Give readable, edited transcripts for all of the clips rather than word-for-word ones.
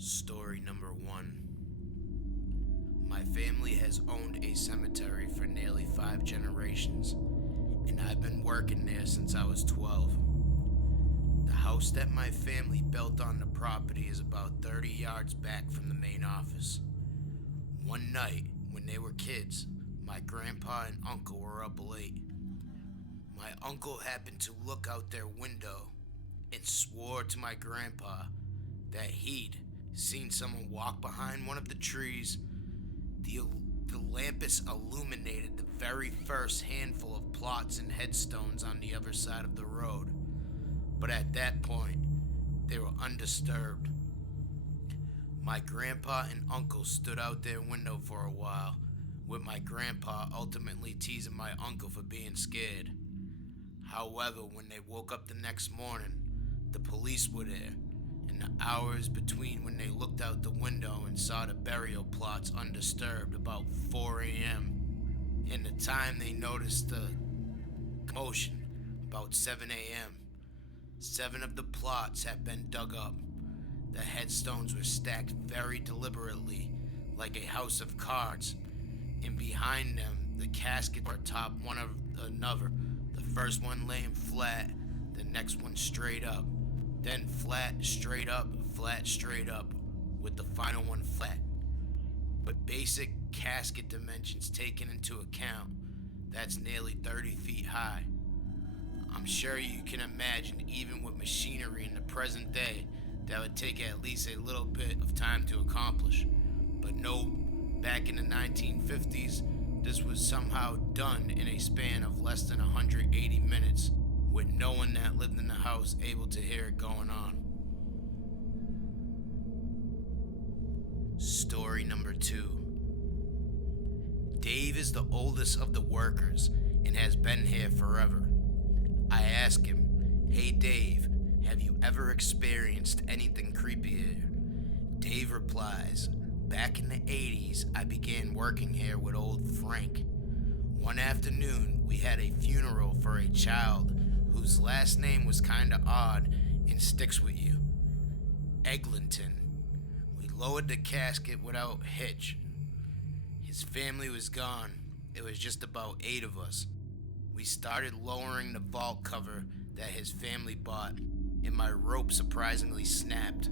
Story number 1. My family has owned a cemetery for nearly 5 generations, and I've been working there since I was 12. The house that my family built on the property is about 30 yards back from the main office. One night, when they were kids, my grandpa and uncle were up late. My uncle happened to look out their window and swore to my grandpa that he'd seen someone walk behind one of the trees. The lampas illuminated the very first handful of plots and headstones on the other side of the road, but at that point, they were undisturbed. My grandpa and uncle stood out their window for a while, with my grandpa ultimately teasing my uncle for being scared. However, when they woke up the next morning, the police were there. In the hours between when they looked out the window and saw the burial plots undisturbed, about 4 a.m., and the time they noticed the commotion, about 7 a.m., 7 of the plots had been dug up. The headstones were stacked very deliberately, like a house of cards, and behind them, the caskets were atop one of another, the first one laying flat, the next one straight up. Then flat, straight up, with the final one flat. With basic casket dimensions taken into account, that's nearly 30 feet high. I'm sure you can imagine, even with machinery in the present day, that would take at least a little bit of time to accomplish. But no, back in the 1950s, this was somehow done in a span of less than 180 minutes. With no one that lived in the house able to hear it going on. Story number 2. Dave is the oldest of the workers and has been here forever. I ask him, "Hey Dave, have you ever experienced anything creepy here?" Dave replies, "Back in the 80s, I began working here with old Frank. One afternoon, we had a funeral for a child whose last name was kinda odd and sticks with you. Eglinton. We lowered the casket without hitch. His family was gone. It was just about 8 of us. We started lowering the vault cover that his family bought, and my rope surprisingly snapped.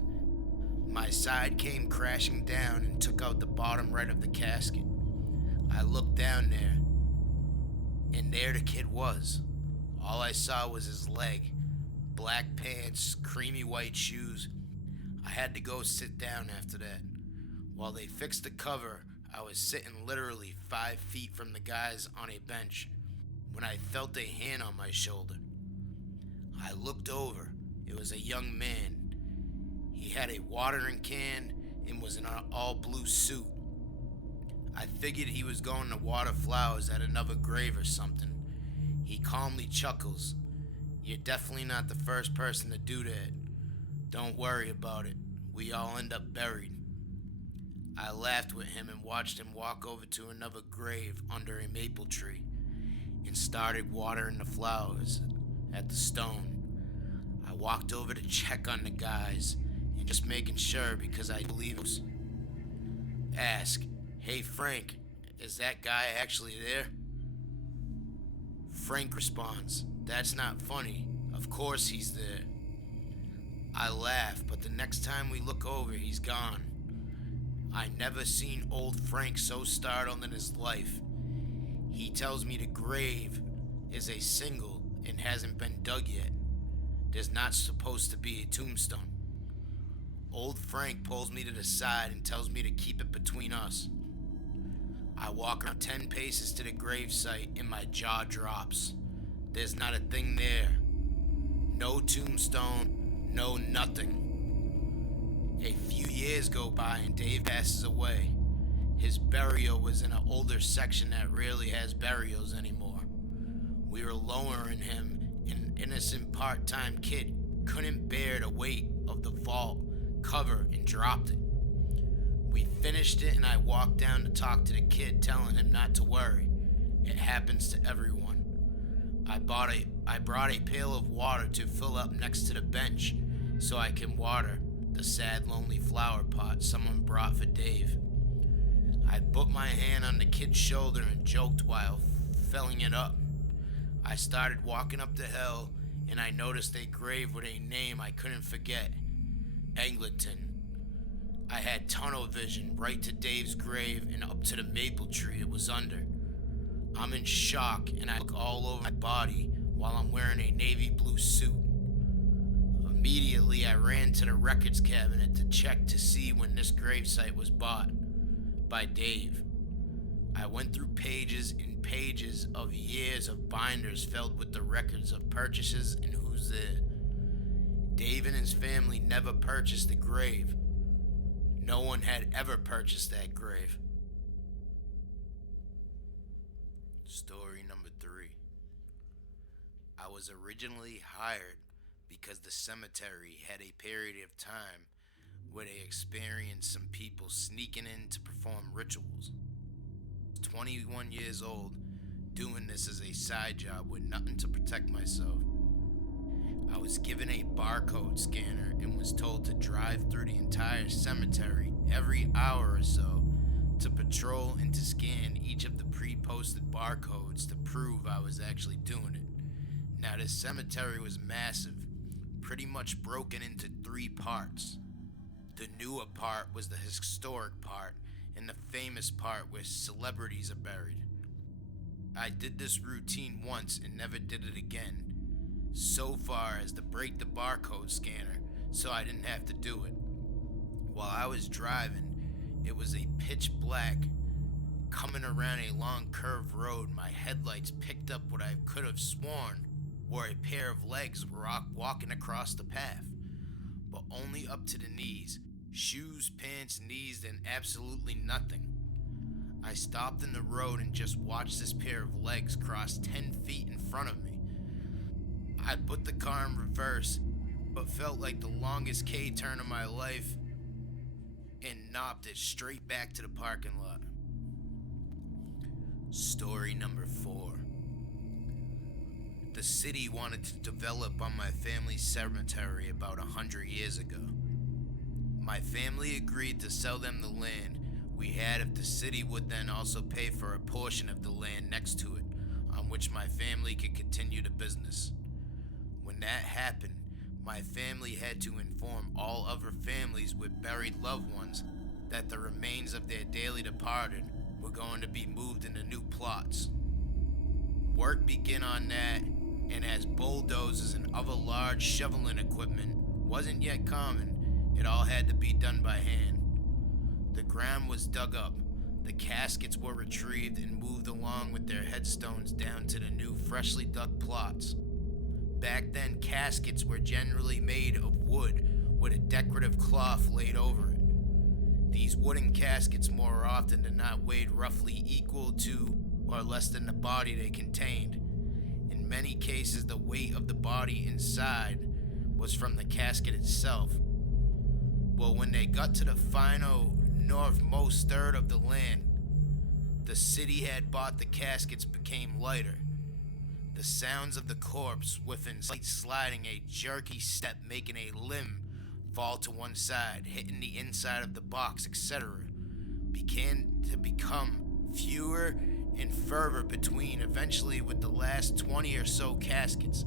My side came crashing down and took out the bottom right of the casket. I looked down there, and there the kid was. All I saw was his leg, black pants, creamy white shoes. I had to go sit down after that. While they fixed the cover, I was sitting literally 5 feet from the guys on a bench when I felt a hand on my shoulder. I looked over. It was a young man. He had a watering can and was in an all-blue suit. I figured he was going to water flowers at another grave or something. He calmly chuckles. "You're definitely not the first person to do that. Don't worry about it. We all end up buried." I laughed with him and watched him walk over to another grave under a maple tree and started watering the flowers at the stone. I walked over to check on the guys and just making sure because I believe it was. Ask, "Hey Frank, is that guy actually there?" Frank responds, "That's not funny. Of course he's there." I laugh, but the next time we look over, he's gone. I never seen old Frank so startled in his life. He tells me the grave is a single and hasn't been dug yet. There's not supposed to be a tombstone. Old Frank pulls me to the side and tells me to keep it between us. I walk around 10 paces to the gravesite and my jaw drops. There's not a thing there. No tombstone, no nothing. A few years go by and Dave passes away. His burial was in an older section that rarely has burials anymore. We were lowering him and an innocent part-time kid couldn't bear the weight of the vault cover and dropped it. We finished it and I walked down to talk to the kid, telling him not to worry. It happens to everyone. I brought a pail of water to fill up next to the bench so I can water the sad, lonely flower pot someone brought for Dave. I put my hand on the kid's shoulder and joked while filling it up. I started walking up the hill, and I noticed a grave with a name I couldn't forget, Eglinton. I had tunnel vision right to Dave's grave and up to the maple tree it was under. I'm in shock, and I look all over my body while I'm wearing a navy blue suit. Immediately, I ran to the records cabinet to check to see when this gravesite was bought by Dave. I went through pages and pages of years of binders filled with the records of purchases and who's there. Dave and his family never purchased the grave. No one had ever purchased that grave. Story number 3. I was originally hired because the cemetery had a period of time where they experienced some people sneaking in to perform rituals. 21 years old, doing this as a side job with nothing to protect myself. I was given a barcode scanner and was told to drive through the entire cemetery every hour or so to patrol and to scan each of the pre-posted barcodes to prove I was actually doing it. Now, this cemetery was massive, pretty much broken into 3 parts. The newer part was the historic part, and the famous part where celebrities are buried. I did this routine once and never did it again, so far as to break the barcode scanner so I didn't have to do it. While I was driving, it was a pitch black. Coming around a long curved road, my headlights picked up what I could have sworn were a pair of legs walking across the path, but only up to the knees. Shoes, pants, knees, and absolutely nothing. I stopped in the road and just watched this pair of legs cross 10 feet in front of me. I put the car in reverse, but felt like the longest K-turn of my life and knobbed it straight back to the parking lot. Story number 4. The city wanted to develop on my family's cemetery about 100 years ago. My family agreed to sell them the land we had if the city would then also pay for a portion of the land next to it, on which my family could continue the business. When that happened, my family had to inform all other families with buried loved ones that the remains of their dearly departed were going to be moved into new plots. Work began on that, and as bulldozers and other large shoveling equipment wasn't yet common, it all had to be done by hand. The ground was dug up, the caskets were retrieved and moved along with their headstones down to the new freshly dug plots. Back then, caskets were generally made of wood with a decorative cloth laid over it. These wooden caskets more often than not weighed roughly equal to or less than the body they contained. In many cases, the weight of the body inside was from the casket itself. Well, when they got to the final northmost third of the land, the city had bought the caskets became lighter. The sounds of the corpse within slight sliding, a jerky step making a limb fall to one side, hitting the inside of the box, etc., began to become fewer and further between, eventually with the last 20 or so caskets.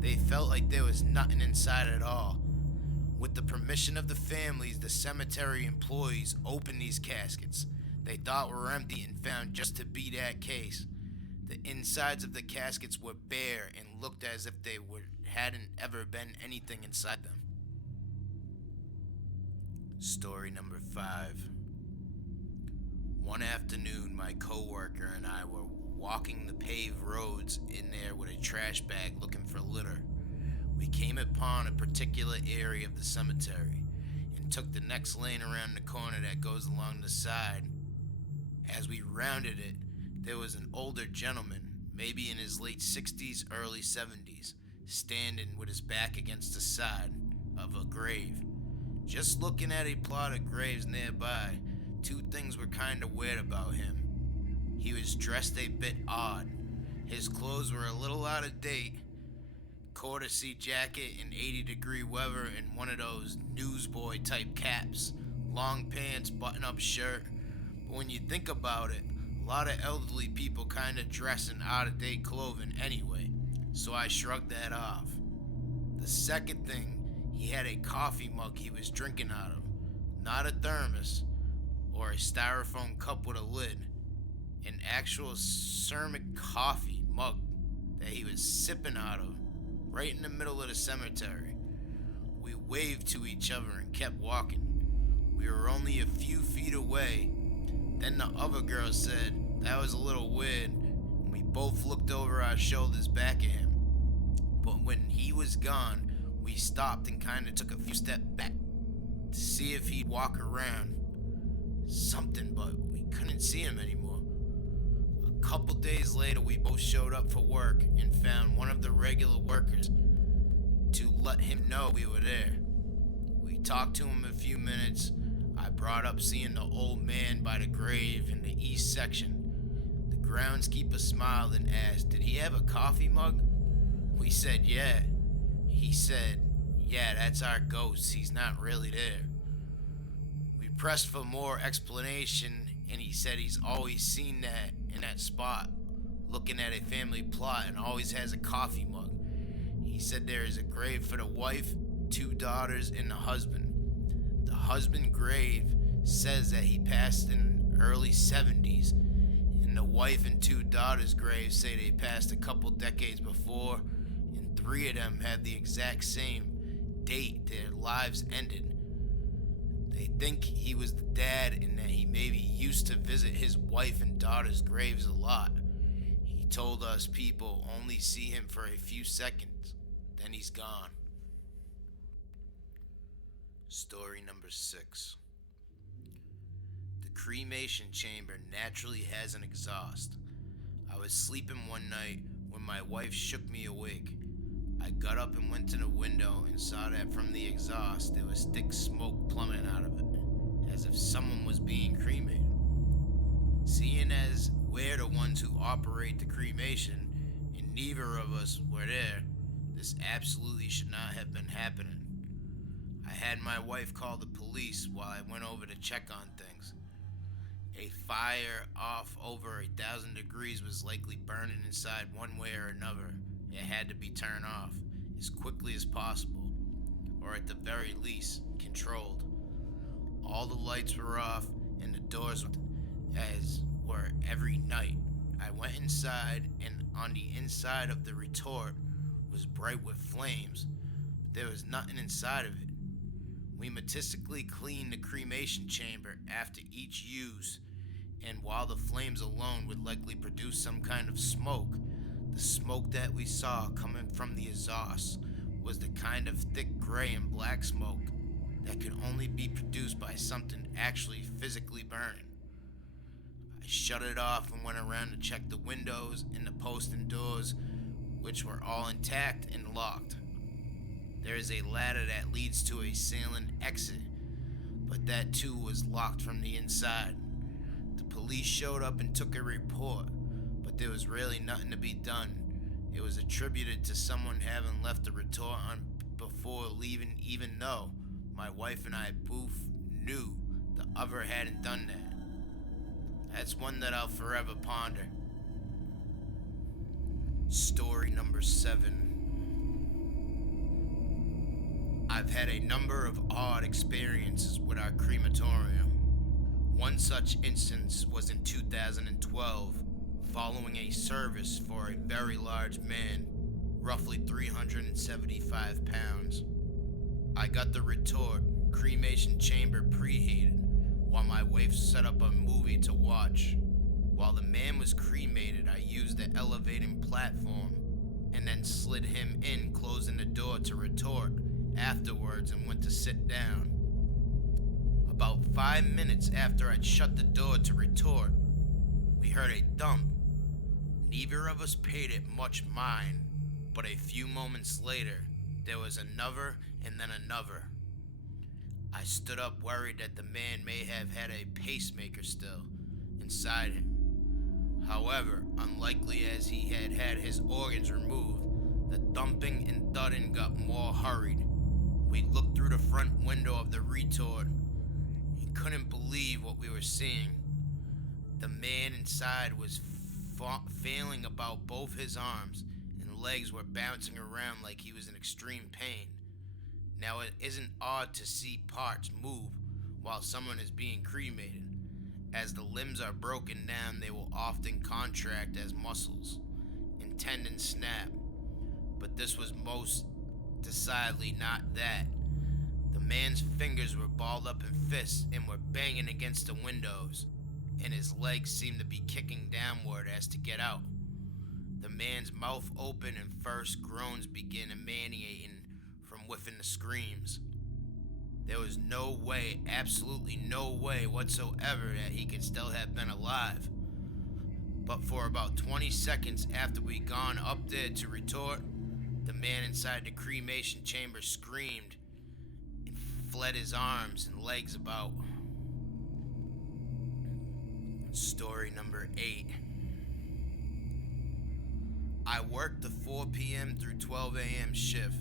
They felt like there was nothing inside at all. With the permission of the families, the cemetery employees opened these caskets they thought were empty and found just to be that case. The insides of the caskets were bare and looked as if they hadn't ever been anything inside them. Story number 5. One afternoon, my coworker and I were walking the paved roads in there with a trash bag looking for litter. We came upon a particular area of the cemetery and took the next lane around the corner that goes along the side. As we rounded it, there was an older gentleman, maybe in his late 60s, early 70s, standing with his back against the side of a grave. Just looking at a plot of graves nearby, 2 things were kind of weird about him. He was dressed a bit odd. His clothes were a little out of date, courtesy jacket in 80-degree weather and one of those newsboy type caps, long pants, button-up shirt. But when you think about it, a lot of elderly people kind of dress in out-of-date clothing anyway, so I shrugged that off. The second thing, he had a coffee mug he was drinking out of, not a thermos or a styrofoam cup with a lid, an actual ceramic coffee mug that he was sipping out of right in the middle of the cemetery. We waved to each other and kept walking. We were only a few feet away. Then the other girl said that was a little weird, and we both looked over our shoulders back at him. But when he was gone, we stopped and kind of took a few steps back to see if he'd walk around something, but we couldn't see him anymore. A couple days later, we both showed up for work and found one of the regular workers to let him know we were there. We talked to him a few minutes. I brought up seeing the old man by the grave in the east section. The groundskeeper smiled and asked, "Did he have a coffee mug?" We said, "Yeah." He said, "Yeah, that's our ghost. He's not really there." We pressed for more explanation, and he said he's always seen that in that spot, looking at a family plot, and always has a coffee mug. He said there is a grave for the wife, 2 daughters, and the husband. The husband grave says that he passed in early 70s, and the wife and 2 daughters' graves say they passed a couple decades before, and 3 of them have the exact same date their lives ended. They think he was the dad and that he maybe used to visit his wife and daughter's graves a lot. He told us people only see him for a few seconds, then he's gone. Story number 6. The cremation chamber naturally has an exhaust. I was sleeping one night when my wife shook me awake. I got up and went to the window and saw that from the exhaust there was thick smoke plummeting out of it, as if someone was being cremated. Seeing as we're the ones who operate the cremation and neither of us were there, this absolutely should not have been happening. I had my wife call the police while I went over to check on things. A fire off over 1,000 degrees was likely burning inside one way or another. It had to be turned off as quickly as possible, or at the very least, controlled. All the lights were off and the doors as were every night. I went inside, and on the inside of the retort was bright with flames, but there was nothing inside of it. We meticulously cleaned the cremation chamber after each use, and while the flames alone would likely produce some kind of smoke, the smoke that we saw coming from the exhaust was the kind of thick gray and black smoke that could only be produced by something actually physically burning. I shut it off and went around to check the windows and the posts and doors, which were all intact and locked. There is a ladder that leads to a ceiling exit, but that too was locked from the inside. The police showed up and took a report, but there was really nothing to be done. It was attributed to someone having left the retort on before leaving, even though my wife and I both knew the other hadn't done that. That's one that I'll forever ponder. Story number 7. I've had a number of odd experiences with our crematorium. One such instance was in 2012, following a service for a very large man, roughly 375 pounds. I got the retort cremation chamber preheated while my wife set up a movie to watch. While the man was cremated, I used the elevating platform and then slid him in, closing the door to retort afterwards, and went to sit down. About 5 minutes after I'd shut the door to retort, we heard a thump. Neither of us paid it much mind, but a few moments later, there was another and then another. I stood up worried that the man may have had a pacemaker still inside him. However, unlikely as he had had his organs removed, the thumping and sudden got more hurried. We looked through the front window of the retort and couldn't believe what we were seeing. The man inside was failing about both his arms, and legs were bouncing around like he was in extreme pain. Now, it isn't odd to see parts move while someone is being cremated. As the limbs are broken down, they will often contract as muscles and tendons snap. But this was most decidedly not that. The man's fingers were balled up in fists and were banging against the windows, and his legs seemed to be kicking downward as to get out. The man's mouth opened and first groans began emanating from within the screams. There was no way, absolutely no way whatsoever that he could still have been alive. But for about 20 seconds after we'd gone up there to retort, the man inside the cremation chamber screamed and fled his arms and legs about. Story number 8. I worked the 4 p.m. through 12 a.m. shift.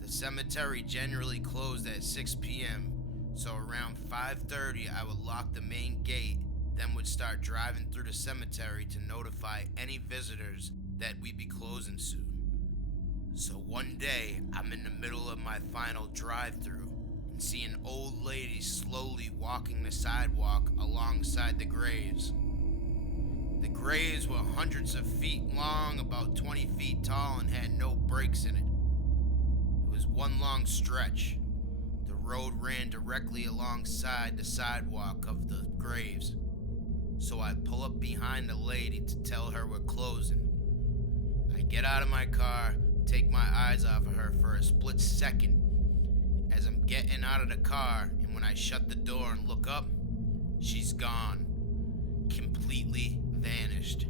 The cemetery generally closed at 6 p.m., so around 5:30 I would lock the main gate, then would start driving through the cemetery to notify any visitors that we'd be closing soon. So one day, I'm in the middle of my final drive-through and see an old lady slowly walking the sidewalk alongside the graves. The graves were hundreds of feet long, about 20 feet tall, and had no breaks in it. It was one long stretch. The road ran directly alongside the sidewalk of the graves. So I pull up behind the lady to tell her we're closing. I get out of my car, take my eyes off of her for a split second as I'm getting out of the car, and when I shut the door and look up, she's gone. Completely vanished.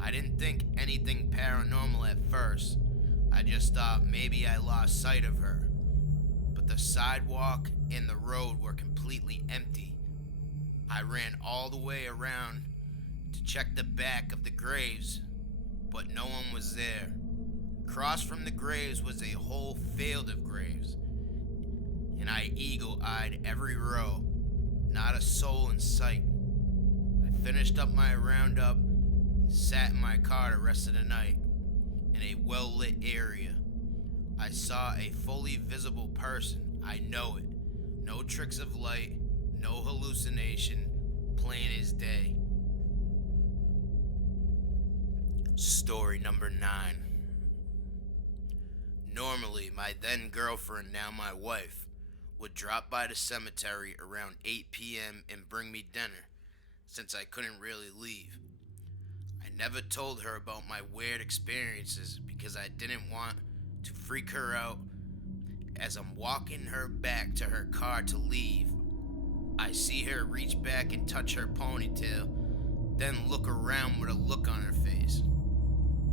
I didn't think anything paranormal at first. I just thought maybe I lost sight of her. But the sidewalk and the road were completely empty. I ran all the way around to check the back of the graves, but no one was there. Across from the graves was a whole field of graves, and I eagle-eyed every row. Not a soul in sight. I finished up my roundup and sat in my car the rest of the night. In a well-lit area, I saw a fully visible person. I know it. No tricks of light, no hallucination, plain as day. Story number 9. Normally, my then girlfriend, now my wife, would drop by the cemetery around 8 p.m. and bring me dinner, since I couldn't really leave. I never told her about my weird experiences because I didn't want to freak her out. As I'm walking her back to her car to leave, I see her reach back and touch her ponytail, then look around with a look on her face.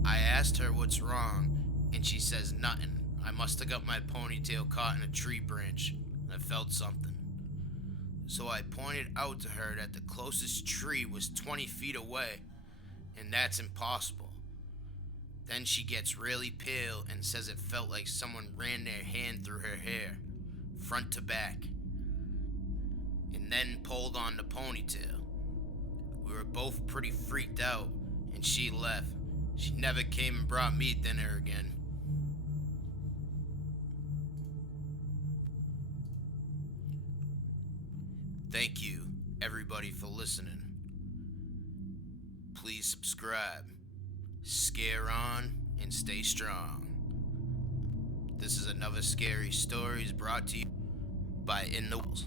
I asked her what's wrong, and she says nothing. I must have got my ponytail caught in a tree branch, and I felt something. So I pointed out to her that the closest tree was 20 feet away, and that's impossible. Then she gets really pale and says it felt like someone ran their hand through her hair, front to back, and then pulled on the ponytail. We were both pretty freaked out, and she left. She never came and brought me dinner again. Thank you, everybody, for listening. Please subscribe, scare on, and stay strong. This is another Scary Stories brought to you by In the Walls.